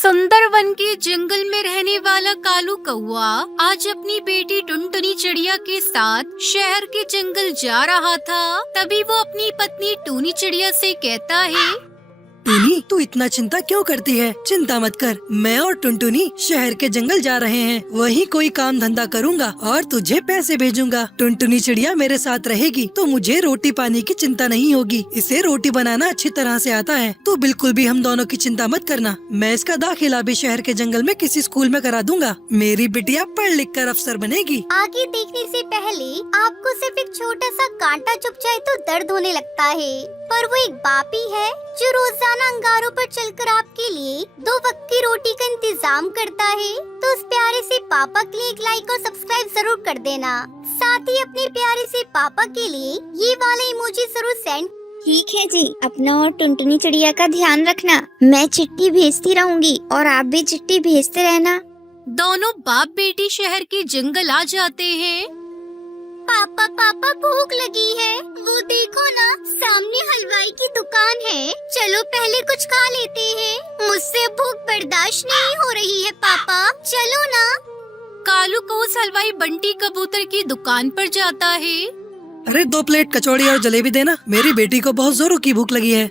सुंदरवन के जंगल में रहने वाला कालू कौआ आज अपनी बेटी टुनटुनी चिड़िया के साथ शहर के जंगल जा रहा था। तभी वो अपनी पत्नी टूनी चिड़िया से कहता है, टूनी, तू इतना चिंता क्यों करती है? चिंता मत कर, मैं और टुनटुनी शहर के जंगल जा रहे हैं। वहीं कोई काम धंधा करूंगा और तुझे पैसे भेजूंगा। टुनटुनी चिड़िया मेरे साथ रहेगी तो मुझे रोटी पानी की चिंता नहीं होगी। इसे रोटी बनाना अच्छी तरह से आता है, तो बिल्कुल भी हम दोनों की चिंता मत करना। मैं इसका दाखिला भी शहर के जंगल में किसी स्कूल में करा दूंगा। मेरी बिटिया पढ़ लिख कर अफसर बनेगी। आगे देखने से पहले आपको सिर्फ एक छोटा सा कांटा चुभ जाए तो दर्द होने लगता है, पर वो एक बाप ही है जो रोजाना अंगारों पर चलकर आपके लिए 2 वक्त की रोटी का इंतजाम करता है। तो उस प्यारे से पापा के लिए एक लाइक और सब्सक्राइब जरूर कर देना। साथ ही अपने प्यारे से पापा के लिए ये वाला इमोजी जरूर सेंड। ठीक है जी, अपना और टुनटुनी चिड़िया का ध्यान रखना। मैं चिट्ठी भेजती रहूंगी और आप भी चिट्ठी भेजते रहना। दोनों बाप बेटी शहर के जंगल आ जाते हैं। पापा पापा भूख लगी है, वो देखो ना, सामने हलवाई की दुकान है। चलो पहले कुछ खा लेते हैं, मुझसे भूख बर्दाश्त नहीं हो रही है। पापा चलो ना। कालू को उस हलवाई बंटी कबूतर की दुकान पर जाता है। अरे 2 प्लेट कचौड़ी और जलेबी देना, मेरी बेटी को बहुत जोरों की भूख लगी है।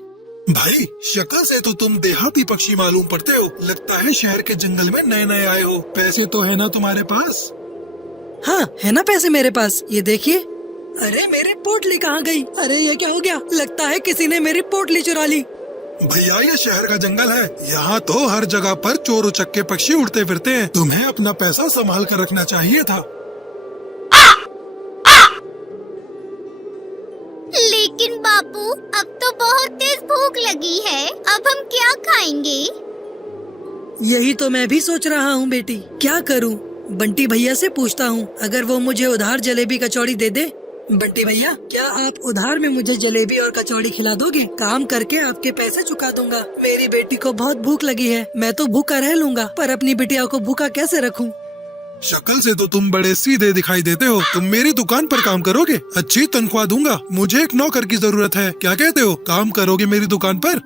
भाई, शक्ल से तो तुम देहाती पक्षी मालूम पड़ते हो। लगता है शहर के जंगल में नए नए आए हो। पैसे तो है ना तुम्हारे पास? हाँ है ना पैसे मेरे पास, ये देखिए। अरे मेरी पोटली कहाँ गई? अरे ये क्या हो गया? लगता है किसी ने मेरी पोटली चुरा ली। भैया, ये शहर का जंगल है, यहाँ तो हर जगह पर चोर उचक्के पक्षी उड़ते फिरते हैं। तुम्हें अपना पैसा संभाल कर रखना चाहिए था। लेकिन बापू, अब तो बहुत तेज भूख लगी है, अब हम क्या खाएंगे? यही तो मैं भी सोच रहा हूँ बेटी, क्या करूँ? बंटी भैया से पूछता हूँ, अगर वो मुझे उधार जलेबी कचौड़ी दे दे। बंटी भैया, क्या आप उधार में मुझे जलेबी और कचौड़ी खिला दोगे? काम करके आपके पैसे चुका दूंगा। मेरी बेटी को बहुत भूख लगी है, मैं तो भूखा रह लूंगा, पर अपनी बिटिया को भूखा कैसे रखूं? शक्ल से तो तुम बड़े सीधे दिखाई देते हो। तुम मेरी दुकान पर काम करोगे, अच्छी तनख्वाह दूंगा। मुझे एक नौकर की जरूरत है, क्या कहते हो? काम करोगे मेरी दुकान पर?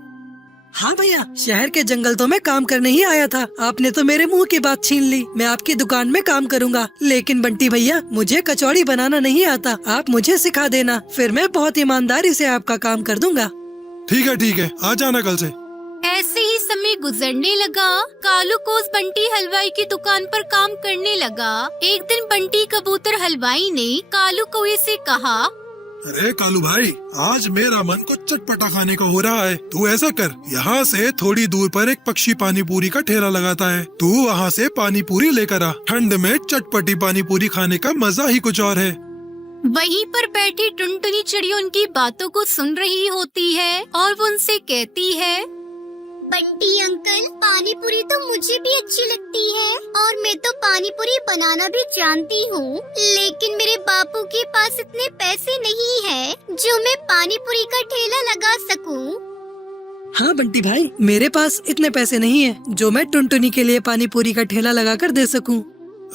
हाँ भैया, शहर के जंगल तो मैं काम करने ही आया था। आपने तो मेरे मुंह की बात छीन ली। मैं आपकी दुकान में काम करूंगा, लेकिन बंटी भैया, मुझे कचौड़ी बनाना नहीं आता। आप मुझे सिखा देना, फिर मैं बहुत ईमानदारी से आपका काम कर दूंगा। ठीक है, आ जाना कल से। ऐसे ही समय गुजरने लगा। कालू को उस बंटी हलवाई की दुकान पर काम करने लगा। एक दिन बंटी कबूतर हलवाई ने कालू कौए से कहा, अरे कालू भाई, आज मेरा मन को चटपटा खाने का हो रहा है। तू ऐसा कर, यहाँ से थोड़ी दूर पर एक पक्षी पानी पूरी का ठेला लगाता है, तू वहाँ से पानी पूरी लेकर आ। ठंड में चटपटी पानी पूरी खाने का मजा ही कुछ और है। वहीं पर बैठी टुनटुनी चिड़िया उनकी बातों को सुन रही होती है और वो उनसे कहती है, बंटी अंकल, पानी पूरी तो मुझे भी अच्छी लगती है और मैं तो पानी पूरी बनाना भी जानती हूँ, लेकिन मेरे बापू के पास इतने पैसे नहीं है जो मैं पानी पूरी का ठेला लगा सकूँ। हाँ बंटी भाई, मेरे पास इतने पैसे नहीं है जो मैं टुनटुनी के लिए पानी पूरी का ठेला लगा कर दे सकूँ।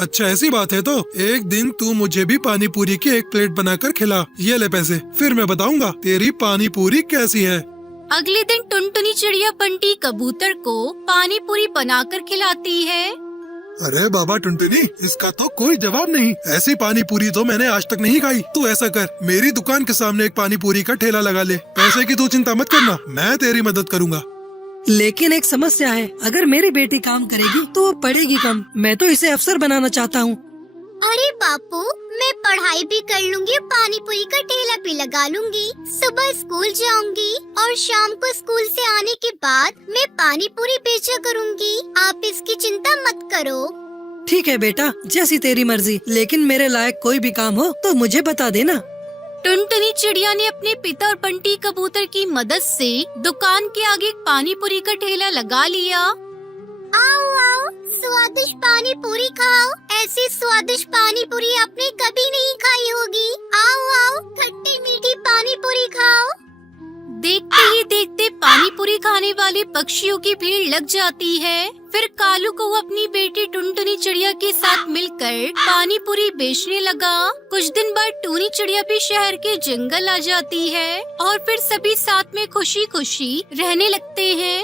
अच्छा, ऐसी बात है तो एक दिन तू मुझे भी पानी पूरी की 1 प्लेट बनाकर खिला। ये ले पैसे, फिर मैं बताऊंगा तेरी पानी पूरी कैसी है। अगले दिन टुनटुनी चिड़िया बंटी कबूतर को पानी पूरी बनाकर खिलाती है। अरे बाबा टुनटुनी, इसका तो कोई जवाब नहीं। ऐसी पानी पूरी तो मैंने आज तक नहीं खाई। तू ऐसा कर, मेरी दुकान के सामने एक पानी पूरी का ठेला लगा ले। पैसे की तू चिंता मत करना, मैं तेरी मदद करूंगा। लेकिन एक समस्या है, अगर मेरी बेटी काम करेगी तो वो पढ़ेगी कम। मैं तो इसे अफसर बनाना चाहता हूँ। अरे बापू, मैं पढ़ाई भी कर लूंगी, पानी पूरी का ठेला भी लगा लूंगी। सुबह स्कूल जाऊंगी और शाम को स्कूल से आने के बाद मैं पानी पूरी बेचा करूंगी। आप इसकी चिंता मत करो। ठीक है बेटा, जैसी तेरी मर्जी, लेकिन मेरे लायक कोई भी काम हो तो मुझे बता देना। टुनटुनी चिड़िया ने अपने पिता और बंटी कबूतर की मदद से दुकान के आगे पानी पूरी का ठेला लगा लिया। आओ आओ, स्वादिष्ट पानी पूरी खाओ। ऐसी स्वादिष्ट पानी पूरी आपने कभी नहीं खाई होगी। आओ आओ, खट्टी मीठी पानी पूरी खाओ। देखते ही देखते पानी पूरी खाने वाले पक्षियों की भीड़ लग जाती है। फिर कालू को अपनी बेटी टुनटुनी चिड़िया के साथ मिलकर पानी पूरी बेचने लगा। कुछ दिन बाद टूनी चिड़िया भी शहर के जंगल आ जाती है और फिर सभी साथ में खुशी खुशी रहने लगते हैं।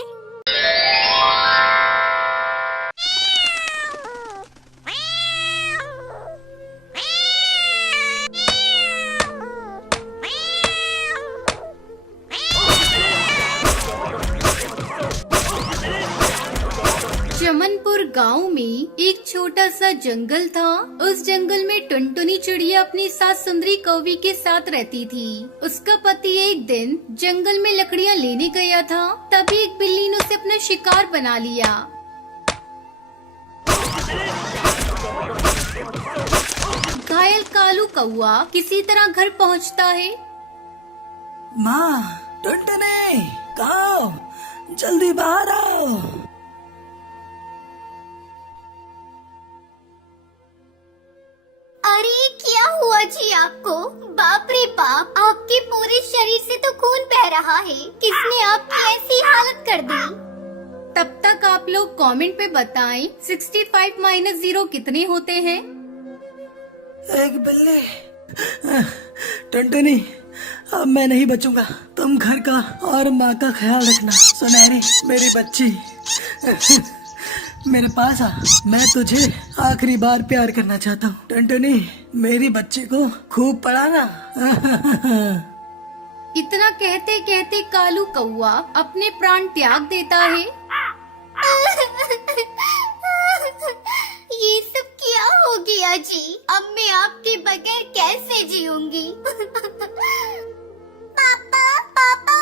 चमनपुर गांव में एक छोटा सा जंगल था। उस जंगल में टुनटुनी चिड़िया अपनी सास सुंदरी कौवी के साथ रहती थी। उसका पति एक दिन जंगल में लकड़ियां लेने गया था, तभी एक बिल्ली ने उसे अपना शिकार बना लिया। घायल कालू कौआ किसी तरह घर पहुंचता है। माँ, टुनटुनी, कहाँ हो? जल्दी बाहर आओ। अरे क्या हुआ जी आपको? बाप रे बाप, आपके पूरे शरीर से तो खून बह रहा है। किसने आपकी ऐसी हालत कर दी? तब तक आप लोग कमेंट पे बताएं 65 - 0 कितने होते हैं। एक बिल्ली। टुनटुनी, अब मैं नहीं बचूंगा। तुम घर का और माँ का ख्याल रखना। सुनहरी, मेरी बच्ची, मेरे पास आ। मैं तुझे आखिरी बार प्यार करना चाहता हूँ। टुनटुनी, मेरी बच्ची को खूब पढ़ाना। इतना कहते कहते कालू कौआ अपने प्राण त्याग देता है। ये सब क्या हो गया जी? अब मैं आपके बगैर कैसे जीऊंगी? पापा, पापा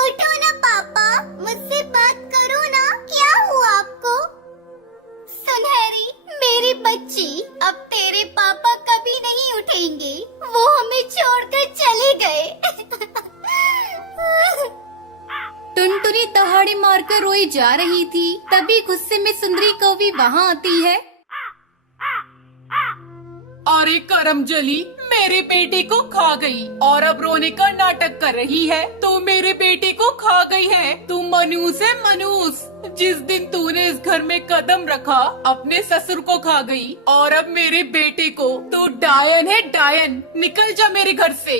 उठो ना पापा, मुझसे बात करो ना। क्या हुआ आपको? सुनहरी, मेरी बच्ची, अब तेरे पापा कभी नहीं उठेंगे। वो हमें छोड़कर चले गए। टुनटुनी दहाड़े मारकर रोई जा रही थी, तभी गुस्से में सुंदरी कौवी वहाँ आती है। अरे करमजली, मेरे बेटे को खा गई और अब रोने का नाटक कर रही है। तो मेरे बेटे को खा गई है। तू मनूस है, मनूस। जिस दिन तूने इस घर में कदम रखा, अपने ससुर को खा गई और अब मेरे बेटे को। तू डायन है, डायन। निकल जा मेरे घर से।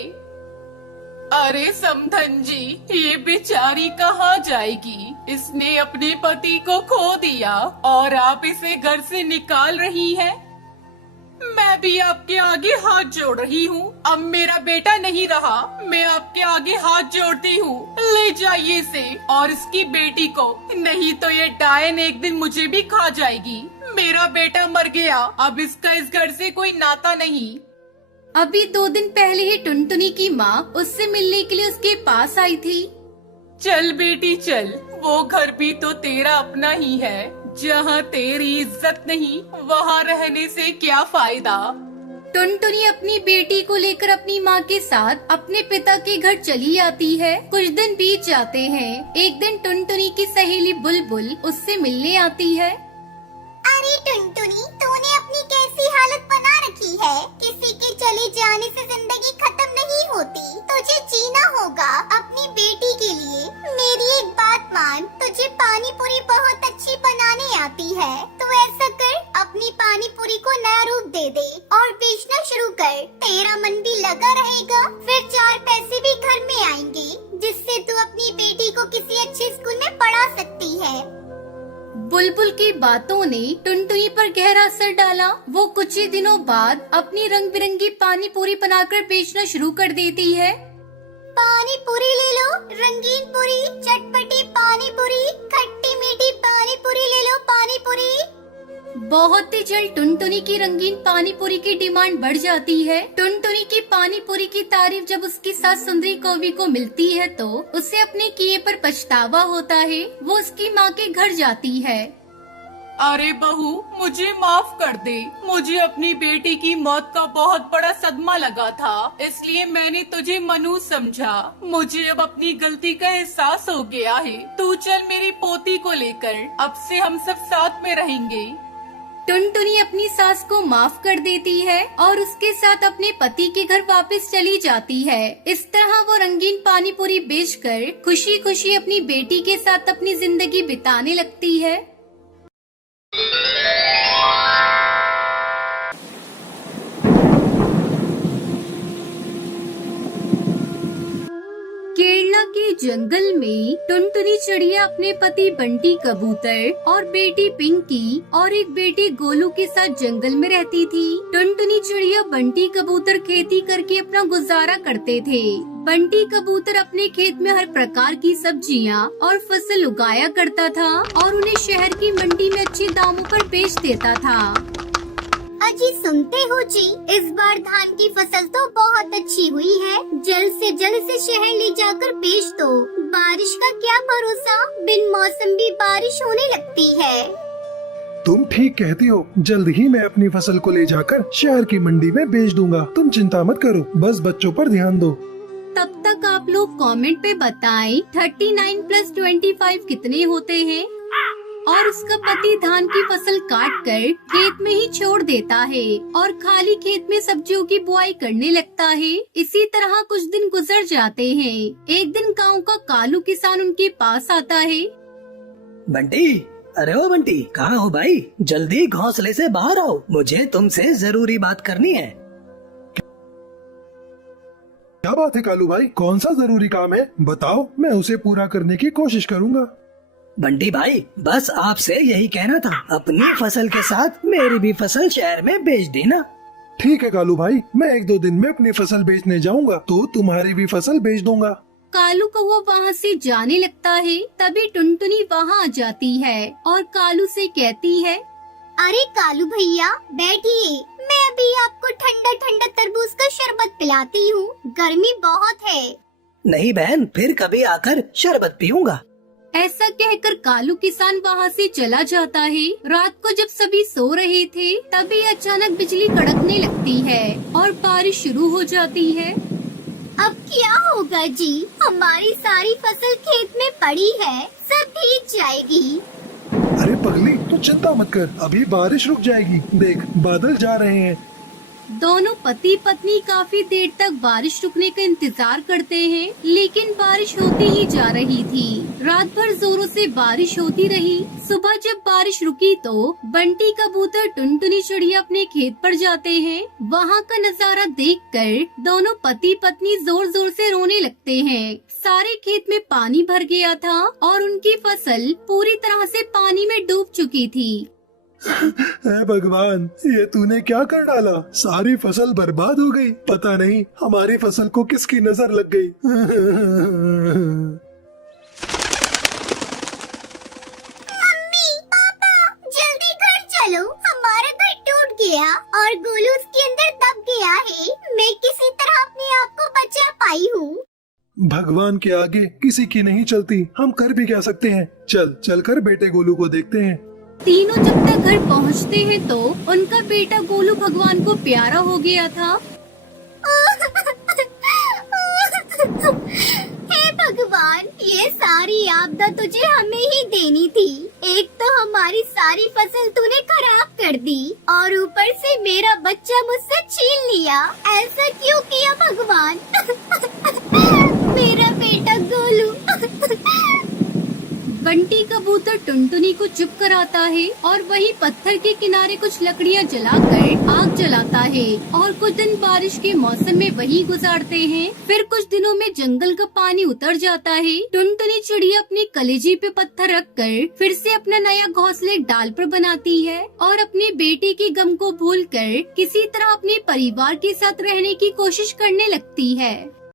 अरे समधन जी, ये बेचारी कहाँ जाएगी? इसने अपने पति को खो दिया और आप इसे घर से निकाल रही हैं। मैं भी आपके आगे हाथ जोड़ रही हूँ। अब मेरा बेटा नहीं रहा, मैं आपके आगे हाथ जोड़ती हूँ। ले जाइए इसे और इसकी बेटी को, नहीं तो ये डायन एक दिन मुझे भी खा जाएगी। मेरा बेटा मर गया, अब इसका इस घर से कोई नाता नहीं। अभी 2 दिन पहले ही टुनटुनी की माँ उससे मिलने के लिए उसके पास आई थी। चल बेटी चल, वो घर भी तो तेरा अपना ही है। जहाँ तेरी इज्जत नहीं, वहाँ रहने से क्या फायदा। टुनटुनी अपनी बेटी को लेकर अपनी माँ के साथ अपने पिता के घर चली आती है। कुछ दिन बीत जाते हैं। एक दिन टुनटुनी की सहेली बुलबुल उससे मिलने आती है। अरे टुनटुनी, तूने अपनी कैसी हालत बना रखी है? किसी के चले जाने से जिंदगी खत्म नहीं होती। तुझे जीना होगा अपनी बेटी के लिए। मेरी एक बात मान, तुझे पानी पूरी बहुत अच्छी बनाने आती है। तो ऐसा कर, अपनी पानी पूरी को नया रूप दे दे और बेचना शुरू कर। तेरा मन भी लगा रहेगा, फिर 4 पैसे भी घर में आएंगे, जिससे तू अपनी बेटी को किसी अच्छे स्कूल में पढ़ा सकती है। बुलबुल की बातों ने टुनटुनी पर गहरा असर डाला। वो कुछ ही दिनों बाद अपनी रंग बिरंगी पानी पूरी बनाकर बेचना शुरू कर देती है। पानी पूरी ले लो, रंगीन पूरी, चटपटी पानी पूरी, खट्टी मीठी पानी पूरी ले लो, पानी पूरी। बहुत ही जल्द टुनटुनी की रंगीन पानी पूरी की डिमांड बढ़ जाती है। टुनटुनी की पानी पूरी की तारीफ जब उसकी सास सुंदरी कौवी को मिलती है तो उसे अपने किए पर पछतावा होता है। वो उसकी माँ के घर जाती है। अरे बहू, मुझे माफ कर दे। मुझे अपनी बेटी की मौत का बहुत बड़ा सदमा लगा था, इसलिए मैंने तुझे मनूस समझा। मुझे अब अपनी गलती का एहसास हो गया है। तू चल मेरी पोती को लेकर, अब से हम सब साथ में रहेंगे। टुनटुनी अपनी सास को माफ कर देती है और उसके साथ अपने पति के घर वापस चली जाती है। इस तरह वो रंगीन पानी पूरी बेचकर खुशी खुशी अपनी बेटी के साथ अपनी जिंदगी बिताने लगती है। केरला के जंगल में टुनटुनी चिड़िया अपने पति बंटी कबूतर और बेटी पिंकी और एक बेटे गोलू के साथ जंगल में रहती थी। टुनटुनी चिड़िया बंटी कबूतर खेती करके अपना गुजारा करते थे। बंटी कबूतर अपने खेत में हर प्रकार की सब्जियां और फसल उगाया करता था और उन्हें शहर की मंडी में अच्छे दामों पर बेच देता था। अजी सुनते हो जी, इस बार धान की फसल तो बहुत अच्छी हुई है। जल्द से जल्द इसे शहर ले जाकर बेच दो। बारिश का क्या भरोसा, बिन मौसम भी बारिश होने लगती है। तुम ठीक कहती हो, जल्द ही मैं अपनी फसल को ले जाकर शहर की मंडी में बेच दूंगा। तुम चिंता मत करो, बस बच्चों पर ध्यान दो। तब तक आप लोग कमेंट पे बताएं 39 + 25 कितने होते हैं। और उसका पति धान की फसल काट कर खेत में ही छोड़ देता है और खाली खेत में सब्जियों की बुआई करने लगता है। इसी तरह कुछ दिन गुजर जाते हैं। एक दिन गांव का कालू किसान उनके पास आता है। बंटी, अरे ओ बंटी, कहाँ हो भाई? जल्दी घोंसले से बाहर आओ, मुझे तुमसे जरूरी बात करनी है। क्या बात है कालू भाई, कौन सा जरूरी काम है? बताओ, मैं उसे पूरा करने की कोशिश करूंगा। बंटी भाई, बस आपसे यही कहना था, अपनी फसल के साथ मेरी भी फसल शहर में बेच देना। ठीक है कालू भाई, मैं 1-2 दिन में अपनी फसल बेचने जाऊंगा तो तुम्हारी भी फसल बेच दूंगा। कालू कौवा वहाँ से जाने लगता है। तभी टुनटुनी वहाँ आ जाती है और कालू से कहती है, अरे कालू भैया बैठिए, मैं अभी आपको ठंडा ठंडा तरबूज का शरबत पिलाती हूँ। गर्मी बहुत है। नहीं बहन, फिर कभी आकर शरबत पीऊंगा। ऐसा कहकर कालू किसान वहाँ से चला जाता है। रात को जब सभी सो रहे थे तभी अचानक बिजली कड़कने लगती है और बारिश शुरू हो जाती है। अब क्या होगा जी, हमारी सारी फसल खेत में पड़ी है, सब भीग जाएगी। अरे पगली, तू चिंता मत कर, अभी बारिश रुक जाएगी। देख, बादल जा रहे हैं। दोनों पति पत्नी काफी देर तक बारिश रुकने का इंतजार करते हैं, लेकिन बारिश होती ही जा रही थी। रात भर जोरों से बारिश होती रही। सुबह जब बारिश रुकी तो बंटी कबूतर टुनटुनी चिड़िया अपने खेत पर जाते हैं। वहाँ का नजारा देखकर दोनों पति पत्नी जोर जोर से रोने लगते हैं। सारे खेत में पानी भर गया था और उनकी फसल पूरी तरह से पानी में डूब चुकी थी। हे भगवान, ये तूने क्या कर डाला? सारी फसल बर्बाद हो गई। पता नहीं हमारी फसल को किसकी नजर लग गई। मम्मी, पापा, जल्दी घर चलो, हमारा घर टूट गया और गोलू उसके अंदर दब गया है। मैं किसी तरह अपने आप को बचा पाई हूँ। भगवान के आगे किसी की नहीं चलती, हम कर भी क्या सकते हैं। चल कर बेटे गोलू को देखते हैं। तीनों जब तक घर पहुंचते हैं तो उनका बेटा गोलू भगवान को प्यारा हो गया था। हे भगवान, ये सारी आपदा तुझे हमें ही देनी थी। एक तो हमारी सारी फसल तूने खराब कर दी और ऊपर से मेरा बच्चा मुझसे छीन लिया। ऐसा क्यों किया भगवान? मेरा बेटा गोलू। बंटी कबूतर टुनटुनी को चुप कराता है और वही पत्थर के किनारे कुछ लकड़ियां जलाकर आग जलाता है और कुछ दिन बारिश के मौसम में वही गुजारते हैं। फिर कुछ दिनों में जंगल का पानी उतर जाता है। टुनटुनी चिड़िया अपनी कलेजी पे पत्थर रखकर फिर से अपना नया घोंसला एक डाल पर बनाती है और अपने बेटे के गम को भूलकर किसी तरह अपने परिवार के साथ रहने की कोशिश करने लगती है।